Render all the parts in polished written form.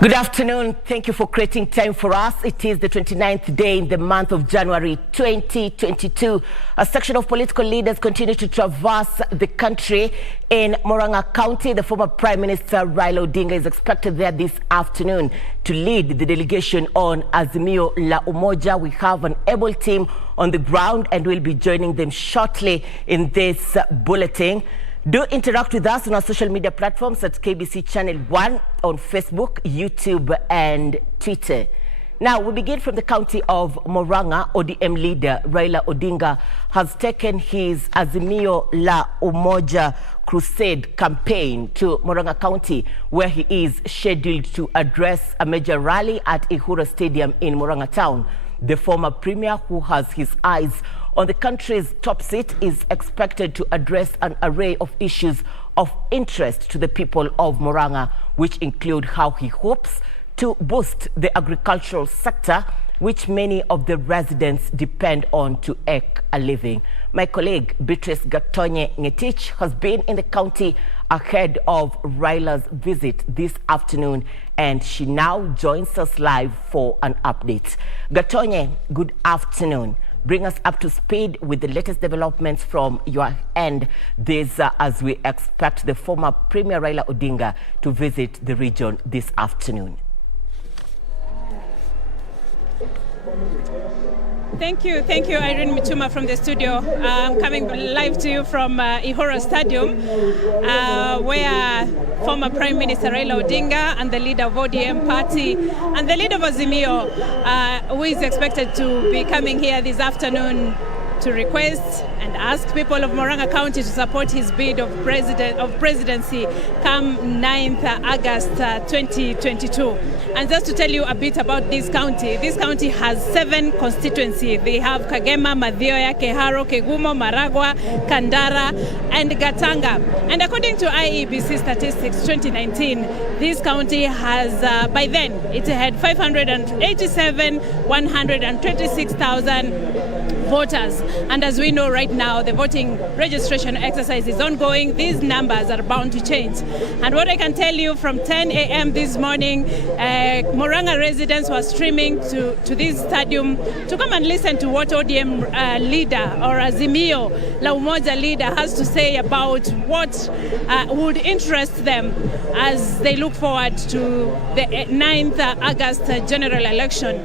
Good afternoon. Thank you for creating time for us. It is the 29th day in the month of January 2022. A section of political leaders continue to traverse the country. In Murang'a County, the former Prime Minister Raila Odinga is expected there this afternoon to lead the delegation on Azimio la Umoja. We have an able team on the ground and we'll be joining them shortly in this bulletin. Do interact with us on our social media platforms at KBC Channel 1 on Facebook, YouTube and Twitter. Now, we begin from the county of Murang'a. ODM leader Raila Odinga has taken his Azimio la Umoja crusade campaign to Murang'a County, where he is scheduled to address a major rally at Ihura Stadium in Murang'a town. The former premier, who has his eyes on the country's top seat, is expected to address an array of issues of interest to the people of Murang'a, which include how he hopes to boost the agricultural sector, which many of the residents depend on to eke a living. My colleague Beatrice Gatonye Ngetich has been in the county ahead of Raila's visit this afternoon, and she now joins us live for an update. Gatonye, good afternoon. Bring us up to speed with the latest developments from your end. This as we expect the former Premier Raila Odinga to visit the region this afternoon. Thank you, Irene Muchuma from the studio. I'm coming live to you from Ihura Stadium, where former Prime Minister Raila Odinga and the leader of ODM party and the leader of Azimio, who is expected to be coming here this afternoon to request and ask people of Murang'a County to support his bid of presidency come 9th August 2022. And just to tell you a bit about this county has 7 constituencies. They have Kagema, Mathioya, Keharo, Kegumo, Maragwa, Kandara, and Gatanga. And according to IEBC statistics 2019, this county has, by then, it had 126,000 voters. And as we know right now, the voting registration exercise is ongoing. These numbers are bound to change. And what I can tell you, from 10 a.m. this morning, Murang'a residents were streaming to this stadium to come and listen to what ODM leader or Azimio la Umoja leader has to say about what would interest them as they look forward to the 9th August general election.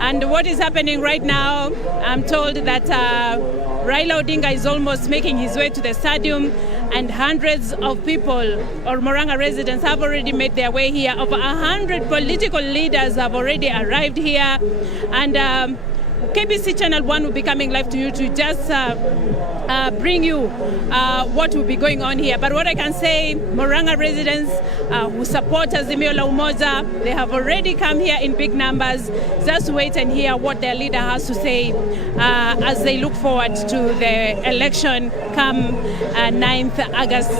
And what is happening right now, I'm told that Raila Odinga is almost making his way to the stadium, and hundreds of people or Murang'a residents have already made their way here. Over 100 political leaders have already arrived here, and KBC Channel 1 will be coming live to you to just bring you what will be going on here. But what I can say, Murang'a residents who support Azimio la Umoja, they have already come here in big numbers. Just wait and hear what their leader has to say as they look forward to the election come 9th August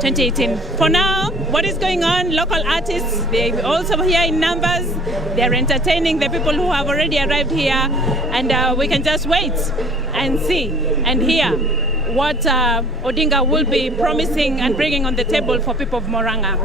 2018. For now, what is going on? Local artists, they're also here in numbers. They're entertaining the people who have already arrived here. And we can just wait and see and hear what Odinga will be promising and bringing on the table for people of Murang'a.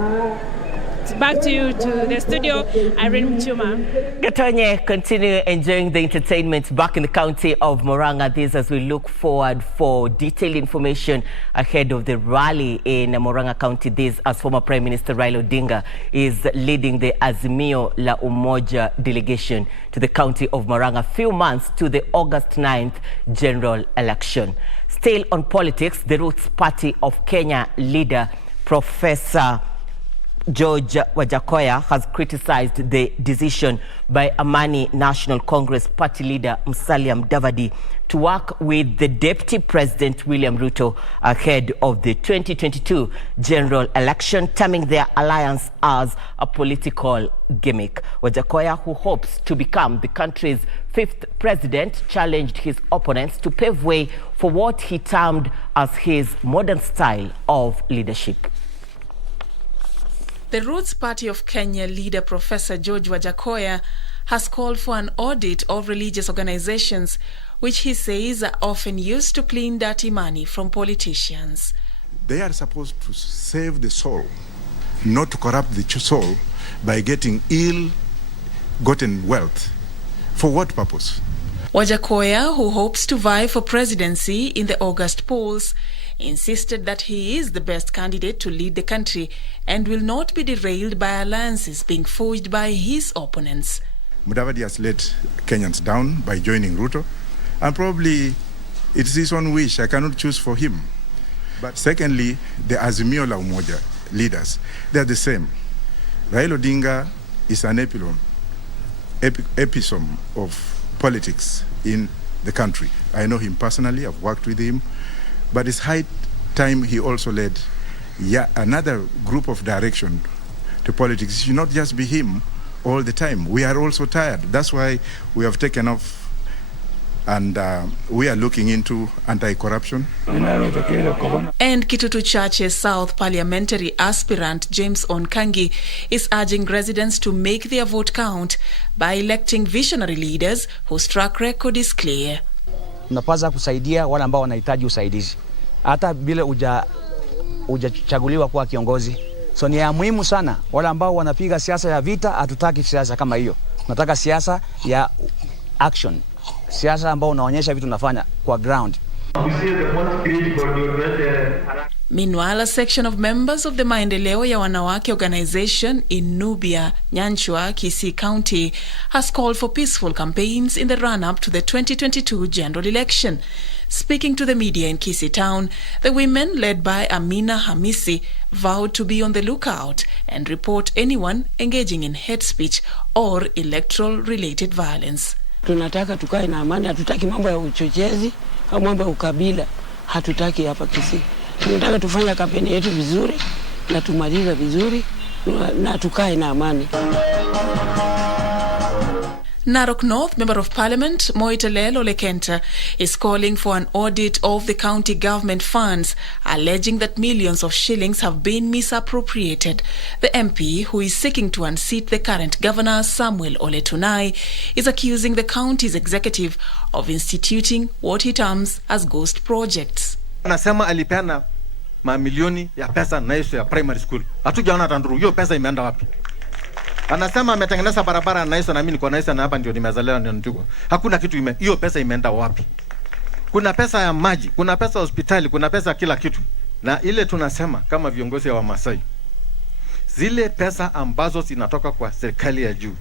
Back to you, to the studio, Irene Muchuma. Gatonye, continue enjoying the entertainment back in the county of Murang'a. This as we look forward for detailed information ahead of the rally in Murang'a County. This as former Prime Minister Raila Odinga is leading the Azimio la Umoja delegation to the county of Murang'a, few months to the August 9th general election. Still on politics, the Roots Party of Kenya leader Professor George Wajakoya has criticized the decision by Amani National Congress party leader Musalia Mudavadi to work with the Deputy President William Ruto ahead of the 2022 general election, terming their alliance as a political gimmick. Wajakoya, who hopes to become the country's 5th president, challenged his opponents to pave way for what he termed as his modern style of leadership. The Roots Party of Kenya leader Professor George Wajakoya has called for an audit of religious organizations, which he says are often used to clean dirty money from politicians. They are supposed to save the soul, not to corrupt the soul by getting ill-gotten wealth. For what purpose? Wajakoya, who hopes to vie for presidency in the August polls, insisted that he is the best candidate to lead the country and will not be derailed by alliances being forged by his opponents. Mudavadi has let Kenyans down by joining Ruto, and probably it's his own wish. I cannot choose for him. But secondly, the Azimio la Umoja leaders, they're the same. Raila Odinga is an epitome of politics in the country. I know him personally, I've worked with him, but it's high time he also led another group of direction to politics. It should not just be him all the time. We are also tired. That's why we have taken off and we are looking into anti-corruption. And Kitutu Church's South parliamentary aspirant James Onkangi is urging residents to make their vote count by electing visionary leaders whose track record is clear. Tunapaswa kusaidia wale ambao wanahitaji usaidizi. Hata bila hujachaguliwa kuwa kiongozi. So ni ya muhimu sana wale ambao wanapiga siasa ya vita, hatutaki siasa kama hiyo. Tunataka siasa ya action. Siasa ambao unaonyesha vitu unafanya kwa ground. Meanwhile, a section of members of the Maendeleo ya Wanawake organization in Nubia, Nyanchwa, Kisii County has called for peaceful campaigns in the run-up to the 2022 general election. Speaking to the media in Kisii town, the women, led by Amina Hamisi, vowed to be on the lookout and report anyone engaging in hate speech or electoral-related violence. Tunataka tukae na amani, hatutaki mambo ya uchochezi au mambo ya ukabila, hatutaki hapa Kisii. Tunataka tufanye kampeni yetu vizuri na tumalize vizuri na tukae na amani. Narok North Member of Parliament Moitelelo Lekenta is calling for an audit of the county government funds, alleging that millions of shillings have been misappropriated. The MP, who is seeking to unseat the current governor Samuel Ole Tunai, is accusing the county's executive of instituting what he terms as ghost projects. Anasema alipeana mamilioni ya pesa na hiyo ya primary school. Hatujaona tanduru hiyo pesa imeenda wapi? Anasema ametengeneza barabara na hizo, na mimi niko na hizo, na hapa ndio nimezaliwa ndio nituko. Hakuna kitu hiyo pesa imeenda wapi? Kuna pesa ya maji, kuna pesa hospitali, kuna pesa kila kitu. Na ile tunasema kama viongozi wa Masai, zile pesa ambazo zinatoka kwa serikali ya juu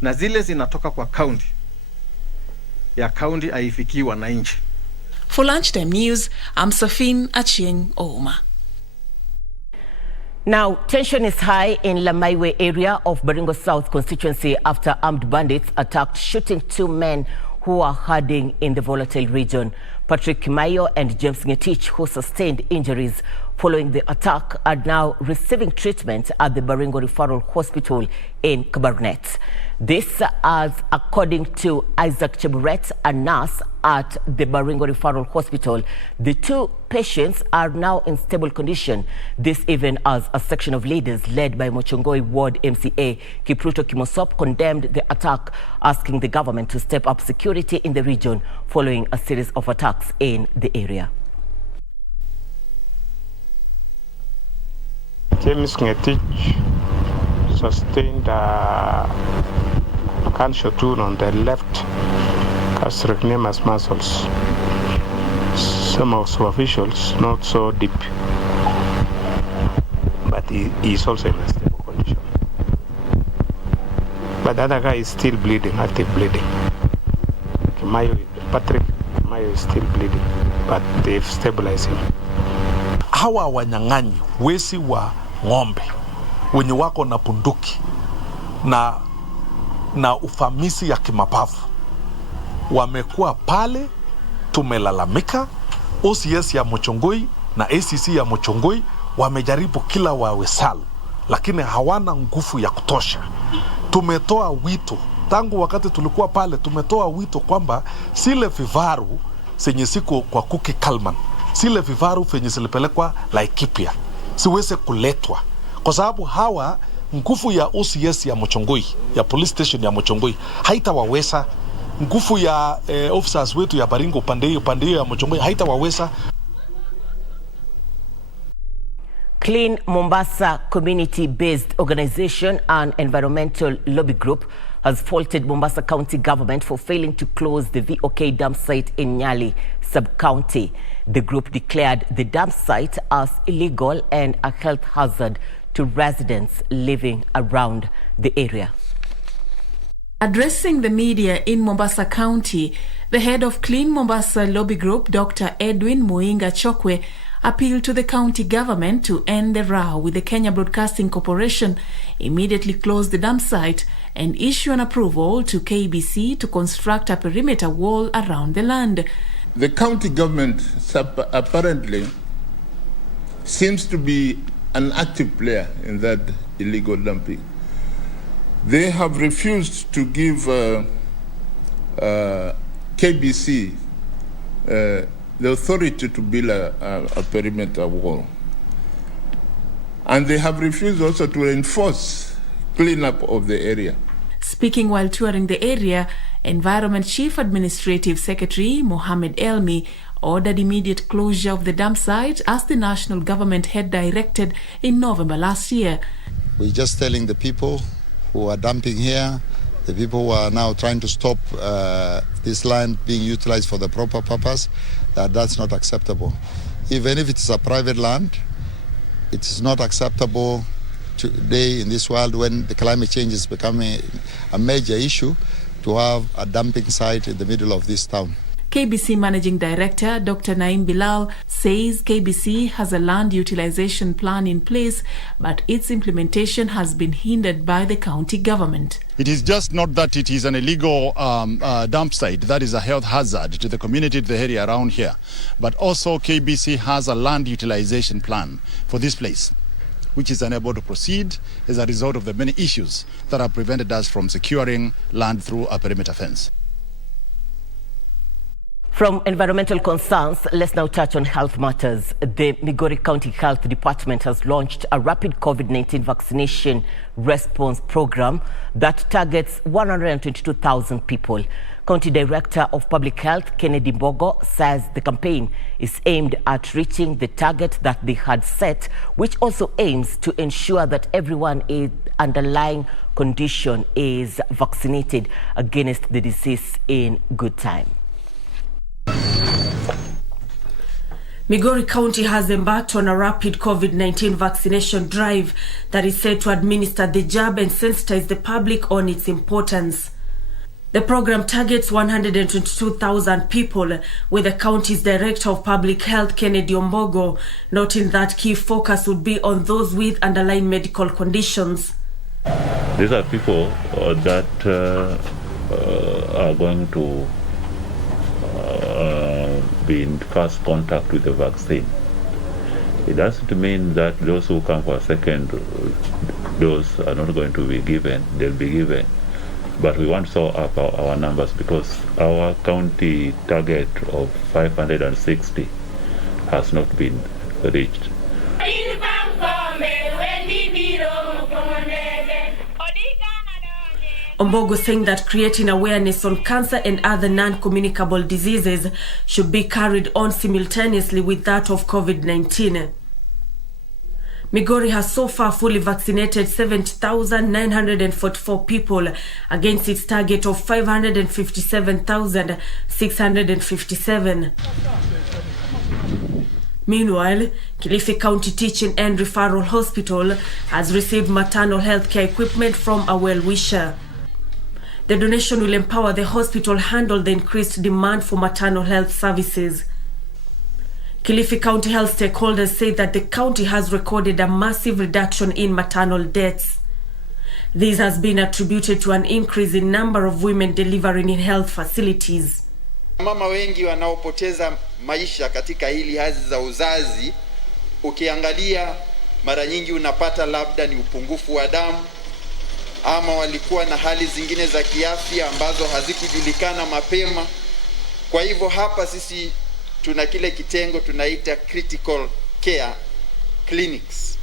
na zile zinatoka kwa county, ya county haifikii wananchi. For Lunchtime News, I'm Safin Achieng Ouma. Now, tension is high in Lamaiwe area of Baringo South constituency after armed bandits attacked, shooting 2 men who are hiding in the volatile region. Patrick Kimayo and James Ngetich, who sustained injuries following the attack, are now receiving treatment at the Baringo Referral Hospital in Kabarnet. This as according to Isaac Cheburet, a nurse at the Baringo Referral Hospital. The 2 patients are now in stable condition. This even as a section of leaders led by Mochongoi Ward MCA Kipruto Kimosop condemned the attack, asking the government to step up security in the region following a series of attacks in the area. James Ngetich sustained a gunshot wound on the left gastrocnemius muscles. Some of officials not so deep, but he is also in a stable condition. But the other guy is still bleeding, active bleeding. Patrick Kimayo is still bleeding, but they've stabilized him. Hawa wanyang'anyi wezi wa ng'ombe wenye wako na punduki na ufamisi ya kimapavu wamekuwa pale, tumelalamika. OCS ya Mochongoi na ACC ya Mochongoi wamejaribu kila wawezalo, lakini hawana nguvu ya kutosha. Tumetoa wito tangu wakati tulikuwa pale, tumetoa wito kwamba sile vifaru zenye siku kwa Kuki Kalman, sile vifaru venye zilipelekwa Laikipia siweze kuletwa, kwa sababu hawa nguvu ya OCS ya Mochongoi, ya police station ya Mochongoi haitawaweza. Nguvu ya officers wetu ya Baringo upande ya Mochongoi haitawaweza. Clean Mombasa community-based organization and environmental lobby group has faulted Mombasa County government for failing to close the VOK dump site in Nyali sub-county. The group declared the dump site as illegal and a health hazard to residents living around the area. Addressing the media in Mombasa County, the head of Clean Mombasa lobby group, Dr. Edwin Muinga Chokwe, appealed to the county government to end the row with the Kenya Broadcasting Corporation, immediately close the dump site and issue an approval to KBC to construct a perimeter wall around the land. The county government apparently seems to be an active player in that illegal dumping. They have refused to give KBC the authority to build a perimeter wall. And they have refused also to enforce cleanup of the area. Speaking while touring the area, Environment Chief Administrative Secretary Mohammed Elmi ordered immediate closure of the dump site as the national government had directed in November last year. We're just telling the people who are dumping here, the people who are now trying to stop this land being utilized for the proper purpose, that that's not acceptable. Even if it is a private land, it is not acceptable today in this world when the climate change is becoming a major issue to have a dumping site in the middle of this town. KBC Managing Director Dr. Naim Bilal says KBC has a land utilization plan in place, but its implementation has been hindered by the county government. It is just not that it is an illegal dump site that is a health hazard to the community, to the area around here, but also KBC has a land utilization plan for this place, which is unable to proceed as a result of the many issues that have prevented us from securing land through a perimeter fence. From environmental concerns, let's now touch on health matters. The Migori County Health Department has launched a rapid COVID-19 vaccination response program that targets 122,000 people. County Director of Public Health, Kennedy Mbogo, says the campaign is aimed at reaching the target that they had set, which also aims to ensure that everyone in underlying condition is vaccinated against the disease in good time. Migori County has embarked on a rapid COVID-19 vaccination drive that is set to administer the jab and sensitize the public on its importance. The program targets 122,000 people, with the county's Director of Public Health, Kennedy Mbogo, noting that key focus would be on those with underlying medical conditions. These are people that are going to be in first contact with the vaccine. It doesn't mean that those who come for a second dose are not going to be given. They'll be given. But we want to show up our numbers because our county target of 560 has not been reached. Mbogo saying that creating awareness on cancer and other non-communicable diseases should be carried on simultaneously with that of COVID-19. Migori has so far fully vaccinated 70,944 people against its target of 557,657. Meanwhile, Kilifi County Teaching and Referral Hospital has received maternal health care equipment from a well-wisher. The donation will empower the hospital handle the increased demand for maternal health services. Kilifi County health stakeholders say that the county has recorded a massive reduction in maternal deaths. This has been attributed to an increase in number of women delivering in health facilities. Mama wengi wanaopoteza maisha katika hili hazi za uzazi, ukiangalia mara nyingi unapata labda ni upungufu wa damu, ama walikuwa na hali zingine za kiafya ambazo hazikujulikana mapema. Kwa hivyo hapa sisi tuna kile kitengo tunaita critical care clinics,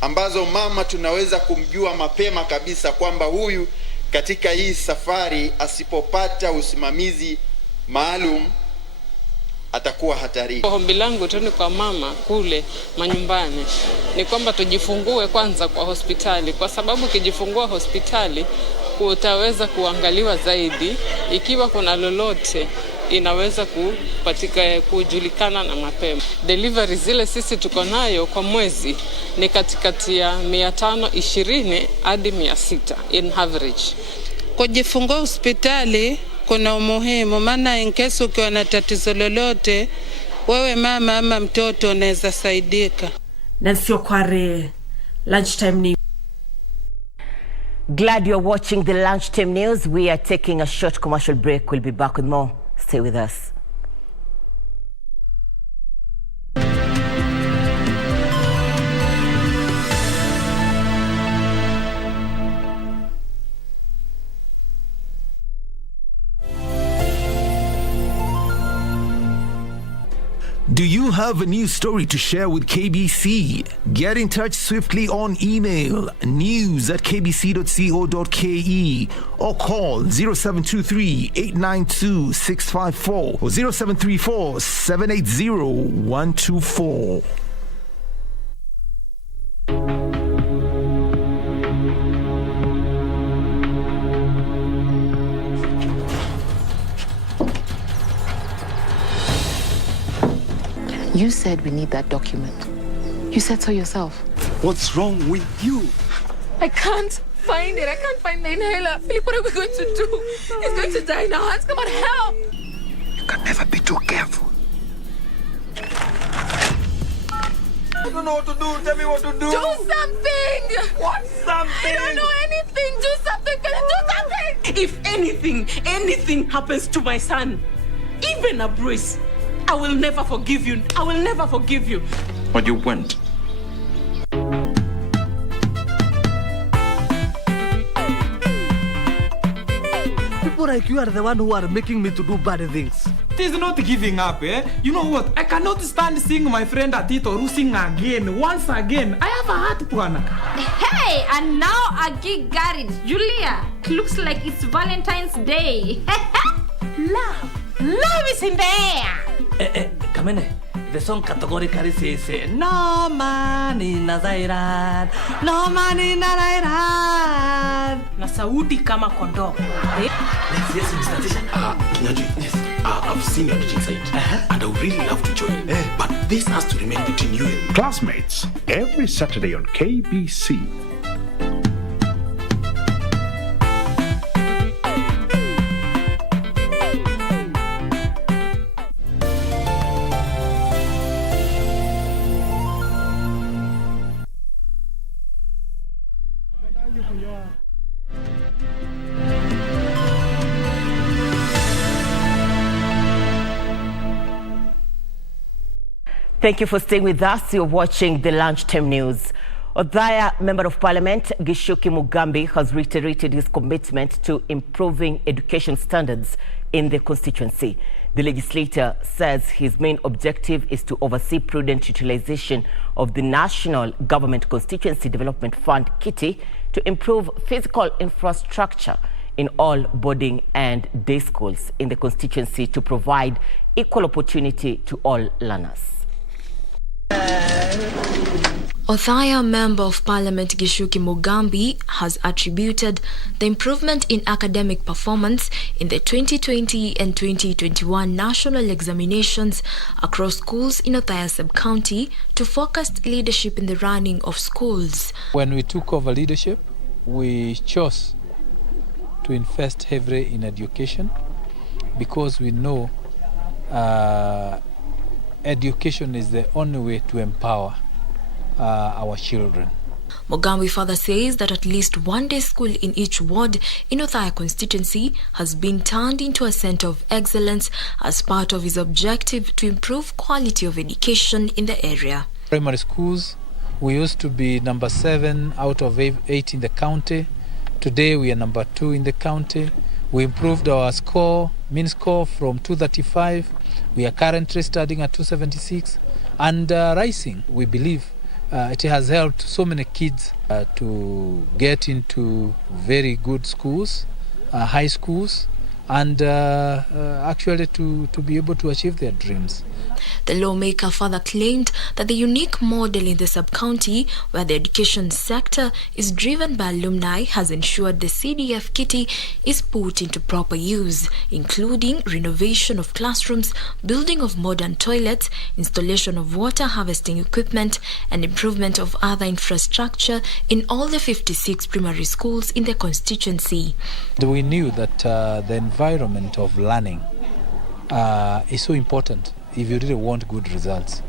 ambazo mama tunaweza kumjua mapema kabisa kwamba huyu katika hii safari asipopata usimamizi maalum atakuwa hatarini. Ombi langu tu ni kwa mama kule manyumbani ni kwamba tujifungue kwanza kwa hospitali, kwa sababu ukijifungua hospitali utaweza kuangaliwa zaidi. Ikiwa kuna lolote inaweza kujulikana na mapema. Delivery zile sisi tuko nayo kwa mwezi ni katikati ya 520 hadi 600 in average. Kujifungua hospitali kuna umuhimu, maana in case ukiwa na tatizo lolote wewe mama ama mtoto unaweza saidika. Nansio Kware, Lunchtime News. Glad you're watching the Lunchtime News. We are taking a short commercial break. We'll be back with more. Stay with us. Do you have a news story to share with KBC? Get in touch swiftly on email news@kbc.co.ke or call 0723-892-654 or 0734-780-124. You said we need that document. You said so yourself. What's wrong with you? I can't find it. I can't find the inhaler. Philip, what are we going to do? He's going to die now. Hans, come on, help! You can never be too careful. I don't know what to do. Tell me what to do. Do something! What something? I don't know anything. Do something. Can you do something? If anything happens to my son, even a bruise, I will never forgive you. I will never forgive you. But you went. People like you are the one who are making me to do bad things. It is not giving up, eh? You know what? I cannot stand seeing my friend Atito sing again, once again. I have a heart, Puana. Hey, and now I get married. Julia, looks like it's Valentine's Day. Love is in the air. Kamene, the song categorically says, no man in Nazairan, no man in Nazairan. Na Saudi kama kondoo. Yes, Mr. Tisha. Kinyaji, yes. I've seen your teaching site, and I would really love to join. But this has to remain between you and Classmates, every Saturday on KBC. Thank you for staying with us. You're watching the Lunchtime News. Othaya Member of Parliament Gishuki Mugambi has reiterated his commitment to improving education standards in the constituency. The legislator says his main objective is to oversee prudent utilization of the National Government Constituency Development Fund (KITI) to improve physical infrastructure in all boarding and day schools in the constituency to provide equal opportunity to all learners. Othaya Member of Parliament Gishuki Mugambi has attributed the improvement in academic performance in the 2020 and 2021 national examinations across schools in Othaya sub-county to focused leadership in the running of schools. When we took over leadership, we chose to invest heavily in education because we know education is the only way to empower our children. Mugambi further says that at least one day school in each ward in Othaya constituency has been turned into a center of excellence as part of his objective to improve quality of education in the area. Primary schools, we used to be number 7 out of 8 in the county. Today we are number 2 in the county. We improved our score, mean score, from 235. We are currently studying at 276 and rising. We believe it has helped so many kids to get into very good schools, high schools, and actually to be able to achieve their dreams. The lawmaker further claimed that the unique model in the sub-county, where the education sector is driven by alumni, has ensured the CDF kitty is put into proper use, including renovation of classrooms, building of modern toilets, installation of water harvesting equipment, and improvement of other infrastructure in all the 56 primary schools in the constituency. We knew that the environment of learning is so important if you really want good results.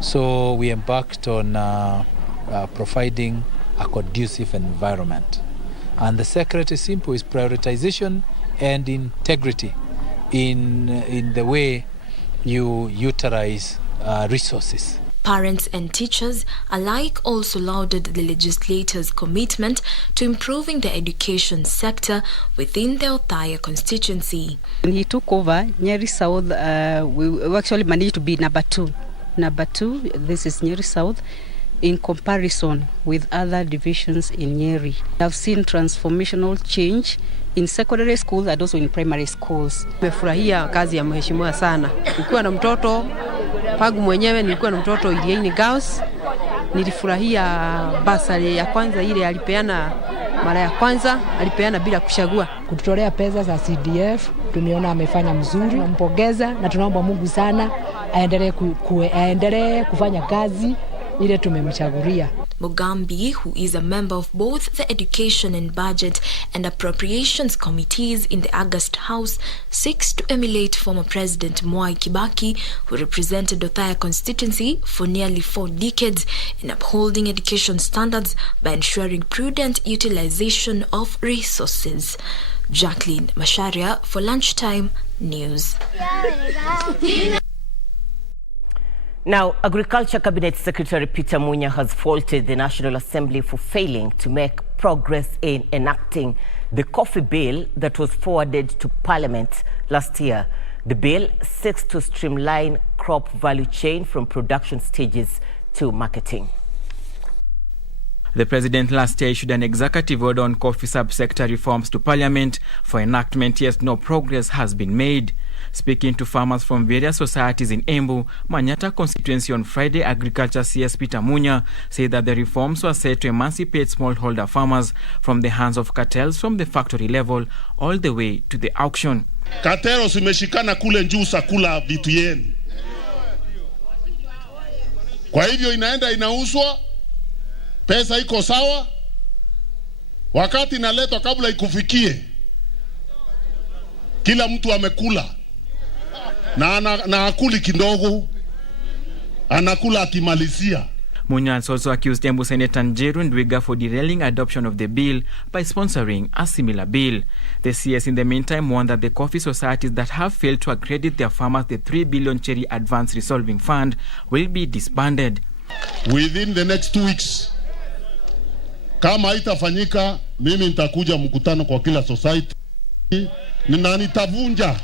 So we embarked on providing a conducive environment. And the secret is simple, is prioritization and integrity in the way you utilize resources. Parents and teachers alike also lauded the legislators' commitment to improving the education sector within the Othaya constituency. When he took over, Nyeri South, we actually managed to be number two. Number two, this is Nyeri South, in comparison with other divisions in Nyeri. I've seen transformational change in secondary schools and also in primary schools. Nimefurahia kazi ya mheshimiwa sana. Nilikuwa na mtoto Pagu mwenyewe, nilikuwa na mtoto Irene Girls. Nilifurahia basari ya kwanza ile alipeana mara ya kwanza, alipeana bila kuchagua. Kututolea pesa za CDF, tumeona amefanya mzuri, tunampongeza na tunaomba Mungu sana aendelee kufanya kazi ile tumemchagulia. Mugambi, who is a member of both the Education and Budget and Appropriations Committees in the August House, seeks to emulate former President Mwai Kibaki, who represented Othaya constituency for nearly 4 decades, in upholding education standards by ensuring prudent utilization of resources. Jacqueline Masharia for Lunchtime News. Now, Agriculture Cabinet Secretary Peter Munya has faulted the National Assembly for failing to make progress in enacting the coffee bill that was forwarded to Parliament last year. The bill seeks to streamline crop value chain from production stages to marketing. The President last year issued an executive order on coffee subsector reforms to Parliament for enactment, yet no progress has been made. Speaking to farmers from various societies in Embu, Manyata constituency on Friday, Agriculture CS Peter Munya said that the reforms were set to emancipate smallholder farmers from the hands of cartels from the factory level all the way to the auction. Cartels zimeshikana kule juu sakula vitu yenu. Kwa hivyo inaenda inauzwa, pesa iko sawa, wakati inaletwa kabla ikufikie, kila mtu amekula. Na akuli kidogo, anakula akimalizia. Munya has also accused Embu Senator Njeru Ndwiga for derailing adoption of the bill by sponsoring a similar bill. The CS in the meantime warned that the coffee societies that have failed to accredit their farmers the 3 billion Cherry Advance Resolving Fund will be disbanded. Within the next 2 weeks, kama haitafanyika, mimi nitakuja mkutano kwa kila society na nitavunja.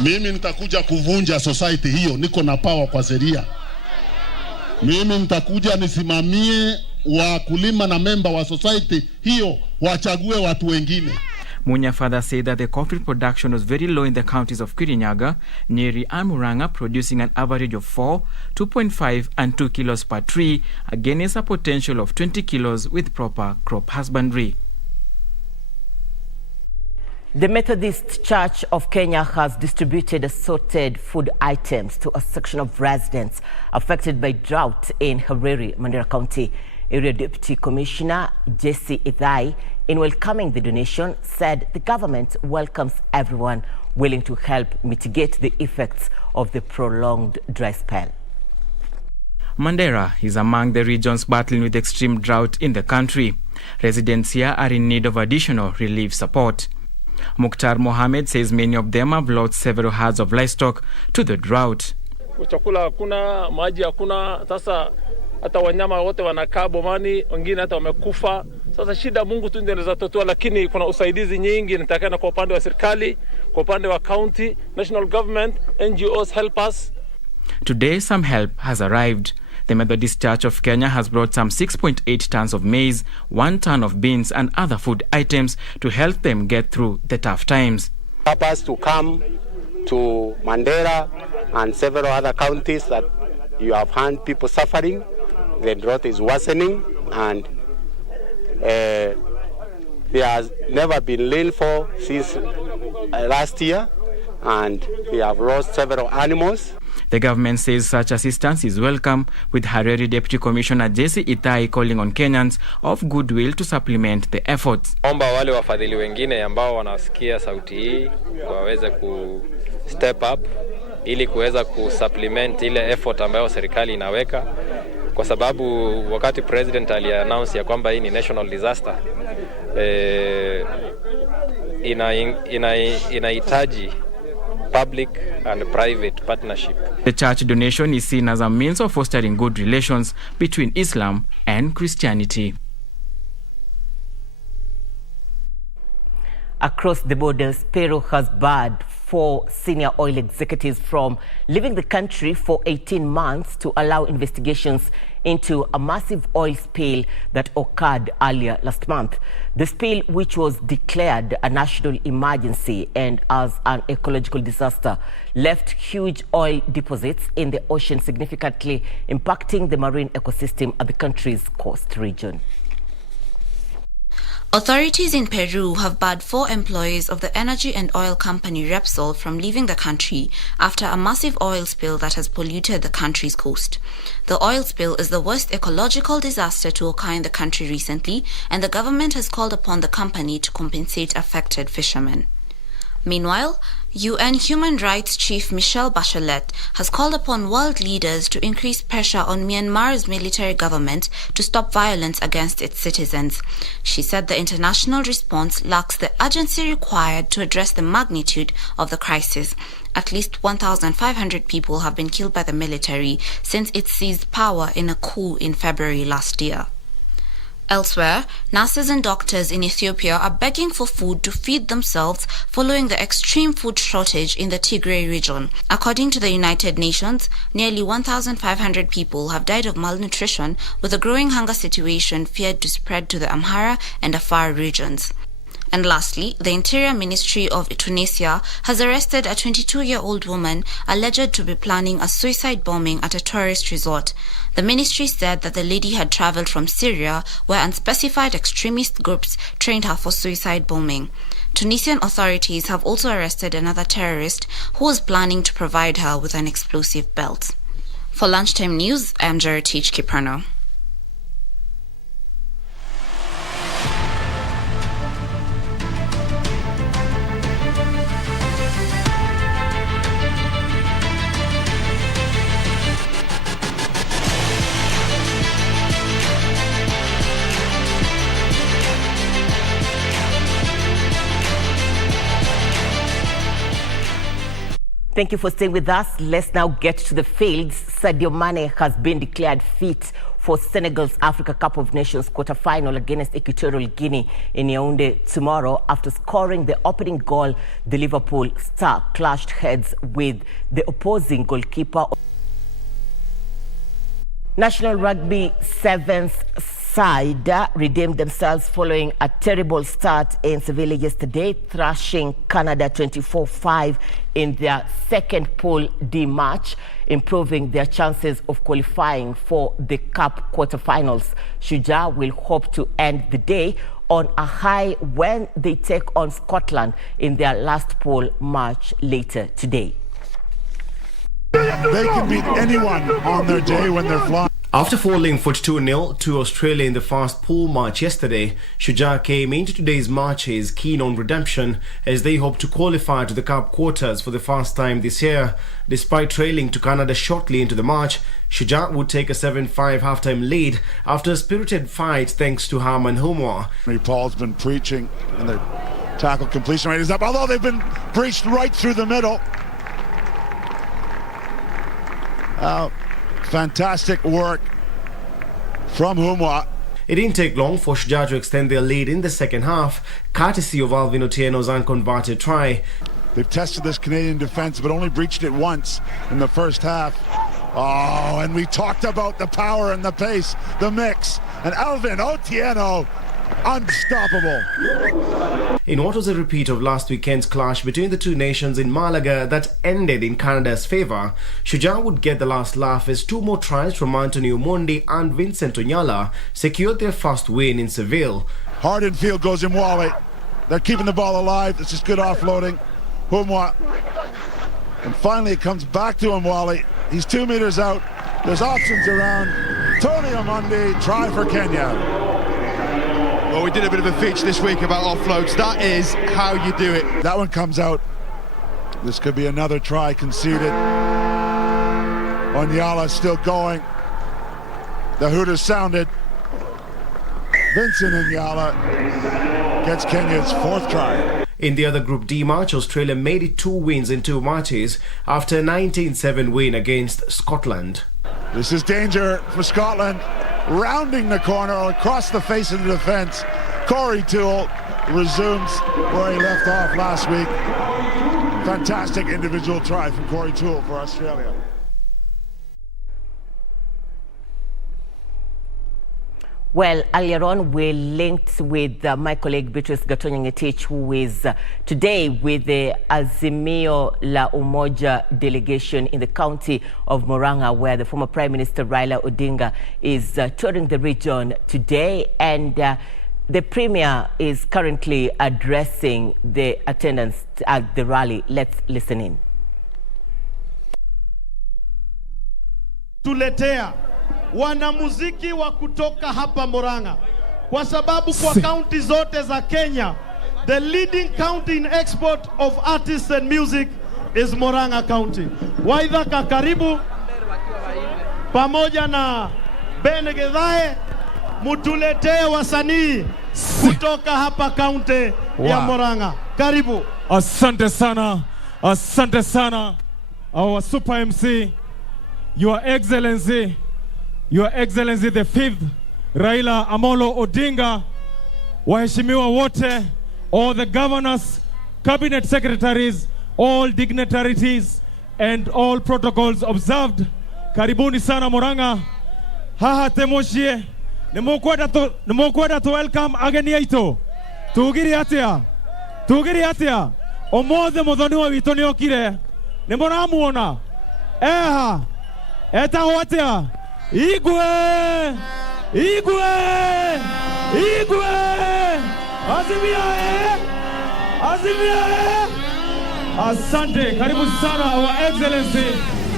Mimi nitakuja kuvunja society hiyo, niko na power kwa sheria. Mimi nitakuja nisimamie wakulima na member wa society hiyo wachague watu wengine. Munya further said that the coffee production was very low in the counties of Kirinyaga, Nyeri and Muranga, producing an average of 4, 2.5 and 2 kilos per tree, against a potential of 20 kilos with proper crop husbandry. The Methodist Church of Kenya has distributed assorted food items to a section of residents affected by drought in Hariri, Mandera County. Area Deputy Commissioner Jesse Idhai, in welcoming the donation, said the government welcomes everyone willing to help mitigate the effects of the prolonged dry spell. Mandera is among the regions battling with extreme drought in the country. Residents here are in need of additional relief support. Mukhtar Mohammed says many of them have lost several herds of livestock to the drought. Chakula hakuna, maji hakuna, sasa hata wanyama wote wanakaa bomani, wengine hata wamekufa. Sasa shida Mungu tu ndiye anaweza tatua, lakini kuna usaidizi nyingi nitakana kwa upande wa serikali, kwa upande wa county, national government, NGOs help us. Today some help has arrived. The Methodist Church of Kenya has brought some 6.8 tons of maize, 1 ton of beans and other food items to help them get through the tough times. Purpose to come to Mandera and several other counties that you have had people suffering. The drought is worsening, and there has never been rainfall since last year, and we have lost several animals. The government says such assistance is welcome, with Hareri Deputy Commissioner Jesse Itai calling on Kenyans of goodwill to supplement the efforts. Omba wale wafadhili wengine ambao wanasikia sauti hii waweze ku step up ili kuweza kusupplement ile effort ambayo serikali inaweka, kwa sababu wakati president aliannounce ya kwamba hii ni national disaster, inahitaji public and private partnership. The church donation is seen as a means of fostering good relations between Islam and Christianity. Across the borders, Peru has barred 4 senior oil executives from leaving the country for 18 months to allow investigations into a massive oil spill that occurred earlier last month. The spill, which was declared a national emergency and as an ecological disaster, left huge oil deposits in the ocean, significantly impacting the marine ecosystem at the country's coast region. Authorities in Peru have barred 4 employees of the energy and oil company Repsol from leaving the country after a massive oil spill that has polluted the country's coast. The oil spill is the worst ecological disaster to occur in the country recently, and the government has called upon the company to compensate affected fishermen. Meanwhile, UN Human Rights Chief Michelle Bachelet has called upon world leaders to increase pressure on Myanmar's military government to stop violence against its citizens. She said the international response lacks the urgency required to address the magnitude of the crisis. At least 1,500 people have been killed by the military since it seized power in a coup in February last year. Elsewhere, nurses and doctors in Ethiopia are begging for food to feed themselves following the extreme food shortage in the Tigray region. According to the United Nations, nearly 1,500 people have died of malnutrition, with a growing hunger situation feared to spread to the Amhara and Afar regions. And lastly, the Interior Ministry of Tunisia has arrested a 22-year-old woman alleged to be planning a suicide bombing at a tourist resort. The ministry said that the lady had traveled from Syria, where unspecified extremist groups trained her for suicide bombing. Tunisian authorities have also arrested another terrorist who was planning to provide her with an explosive belt. For Lunchtime News, I am Jaretich Kiprano. Thank you for staying with us. Let's now get to the fields. Sadio Mane has been declared fit for Senegal's Africa Cup of Nations quarter-final against Equatorial Guinea in Yaoundé tomorrow after scoring the opening goal. The Liverpool star clashed heads with the opposing goalkeeper. National Rugby Sevens side redeemed themselves following a terrible start in Seville yesterday, thrashing Canada 24-5 in their second Pool D match, improving their chances of qualifying for the Cup quarterfinals. Shujaa will hope to end the day on a high when they take on Scotland in their last pool match later today. They can beat anyone on their day when they're flying. After falling 42-0 to Australia in the first pool match yesterday, Shujaa came into today's matches keen on redemption as they hope to qualify to the Cup quarters for the first time this year. Despite trailing to Canada shortly into the match, Shujaa would take a 7-5 halftime lead after a spirited fight thanks to Harman Humwa. Paul's been preaching and their tackle completion rate is up, although they've been breached right through the middle. Fantastic work from Humwa. It didn't take long for Shujaa to extend their lead in the second half, courtesy of Alvin Otieno's unconverted try. They've tested this Canadian defense, but only breached it once in the first half. Oh, and we talked about the power and the pace, the mix. And Alvin Otieno, unstoppable. In what was a repeat of last weekend's clash between the two nations in Malaga that ended in Canada's favour, Shujaa would get the last laugh as two more tries from Anthony Omondi and Vincent Onyala secured their first win in Seville. Hard in field goes Mwale. They're keeping the ball alive. This is good offloading. Humwa. And finally it comes back to Mwale. He's 2 meters out. There's options around. Tony Omondi, try for Kenya. Well, we did a bit of a feature this week about offloads. That is how you do it. That one comes out. This could be another try conceded. Onyala still going. The hooters sounded. Vincent Onyala gets Kenya's 4th try. In the other Group D match, Australia made it 2 wins in 2 matches after a 19-7 win against Scotland. This is danger for Scotland. Rounding the corner across the face of the defence. Corey Toole resumes where he left off last week. Fantastic individual try from Corey Toole for Australia. Well, earlier on, we linked with my colleague Beatrice Gatonyangetich, who is today with the Azimio La Umoja delegation in the county of Murang'a, where the former Prime Minister Raila Odinga is touring the region today. And the Premier is currently addressing the attendance at the rally. Let's listen in. Tuletea wanamuziki wa kutoka hapa Murang'a, kwa sababu kwa kaunti zote za Kenya, the leading county in export of artists and music is Murang'a County. Waithaka karibu pamoja na Ben Gedhae, mutuletee wasanii kutoka hapa kaunti ya Murang'a. Karibu. Asante sana. Asante sana. Our super MC, Your Excellency the 5th Raila Amolo Odinga, waheshimiwa wote, all the governors, cabinet secretaries, all dignitaries and all protocols observed. Karibuni sana Murang'a. Haha temoshie. Nimukwenda to welcome ageni aito. Tugiri atia. Omothe muthoni wa wito ni okire. Nimuramuona. Eha. Eta atia. Igwe! Azimia! Asante, karibu sana Our Excellency.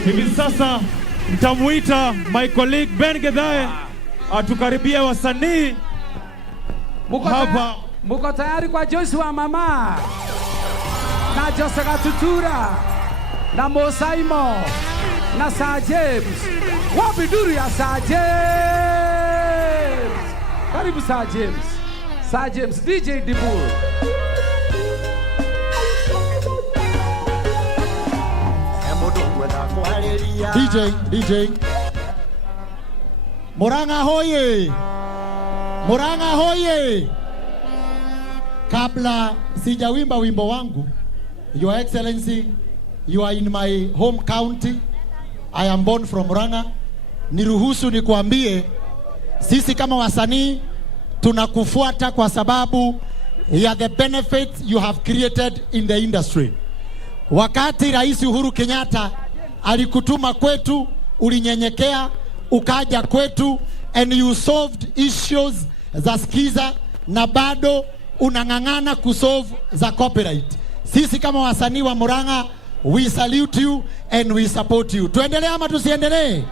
Hivi sasa nitamuita my colleague Ben Gedhae atukaribia wasanii hapa. Muko tayari kwa Joshua Mama na Jose Gatutura na Mosaimo na Sir James? Wapi duru ya Sir James? Karibu Sir James. Sir James, DJ Dibul. DJ. Murang'a hoye. Kabla sijawimba wimbo wangu, Your Excellency, you are in my home county. I am born from Murang'a. Niruhusu nikuambie, sisi kama wasanii tunakufuata kwa sababu ya the benefits you have created in the industry. Wakati Rais Uhuru Kenyatta alikutuma kwetu, ulinyenyekea, ukaja kwetu and you solved issues za skiza na bado unang'ang'ana kusolve za copyright. Sisi kama wasanii wa Murang'a, we salute you and we support you. Tuendelee ama tusiendelee?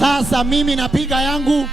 Sasa mimi napiga yangu